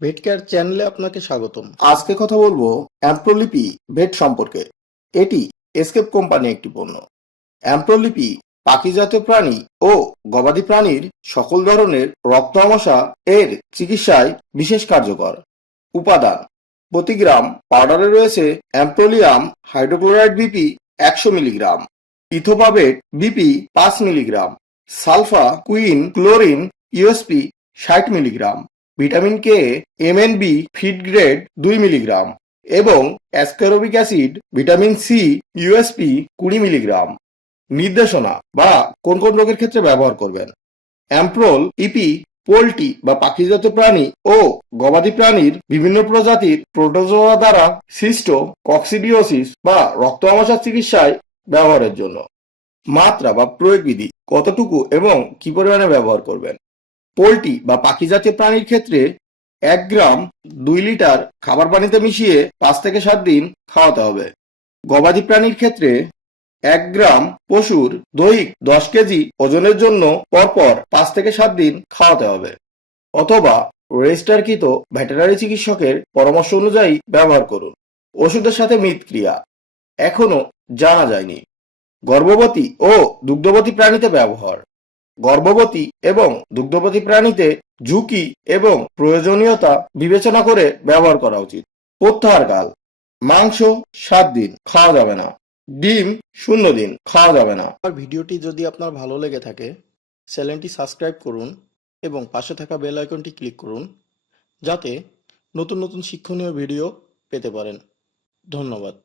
ভেটকেয়ার চ্যানেলে আপনাকে স্বাগতম। আজকে কথা বলব অ্যাম্প্রোলিপি ভেট সম্পর্কে। এটি এসকেপ কোম্পানি একটি পণ্য। অ্যাম্প্রোলিপি পাখি জাতীয় প্রাণী ও গবাদি প্রাণীর সকল ধরনের রক্ত আমাশা এর চিকিৎসায় বিশেষ কার্যকর। উপাদান, প্রতি গ্রাম পাউডারে রয়েছে অ্যাম্প্রোলিয়াম হাইড্রোক্লোরাইড বিপি একশো মিলিগ্রাম ইথোপাবেট বিপি পাঁচ milligram sulfa quin chlorine USP ষাট milligram vitamin K MNB feed grade দুই মিলিগ্রাম এবং ascorbic acid vitamin C USP কুড়ি মিলিগ্রাম নির্দেশনা বা কোন কোন রোগের ক্ষেত্রে ব্যবহার করবেন। অ্যাম্প্রোল ইপি পোলট্রি বা পাখিজাত প্রাণী ও গবাদি প্রাণীর বিভিন্ন প্রজাতির প্রোটোজোয়া দ্বারা সৃষ্ট কক্সিডিওসিস বা রক্ত আমাশার চিকিৎসায় ব্যবহারের জন্য। মাত্রা বা প্রয়োগ বিধি কতটুকু এবং কি পরিমাণে ব্যবহার করবেন? পোলট্রি বা পাখি জাতীয় প্রাণীর ক্ষেত্রে এক গ্রাম দুই লিটার খাবার পানিতে মিশিয়ে পাঁচ থেকে সাত দিন খাওয়াতে হবে। গবাদি প্রাণীর ক্ষেত্রে এক গ্রাম পশুর দৈহিক দশ কেজি ওজনের জন্য পরপর পাঁচ থেকে সাত দিন খাওয়াতে হবে অথবা রেজিস্টারকৃত ভেটেরিনারি চিকিৎসকের পরামর্শ অনুযায়ী ব্যবহার করুন। ওষুধের সাথে মিতক্রিয়া এখনও জানা যায়নি। গর্ভবতী ও দুগ্ধবতী প্রাণীতে ব্যবহার। গর্ভবতী এবং দুগ্ধবতী প্রাণীতে ঝুঁকি এবং প্রয়োজনীয়তা বিবেচনা করে ব্যবহার করা উচিত। প্রত্যাহারকাল মাংস, সাত দিন। খাওয়া যাবে না। ডিম, শূন্য দিন। খাওয়া যাবে না। আমার ভিডিওটি যদি আপনার ভালো লেগে থাকে, চ্যানেলটি সাবস্ক্রাইব করুন এবং পাশে থাকা বেল আইকনটি ক্লিক করুন, যাতে নতুন নতুন শিক্ষণীয় ভিডিও পেতে পারেন। ধন্যবাদ।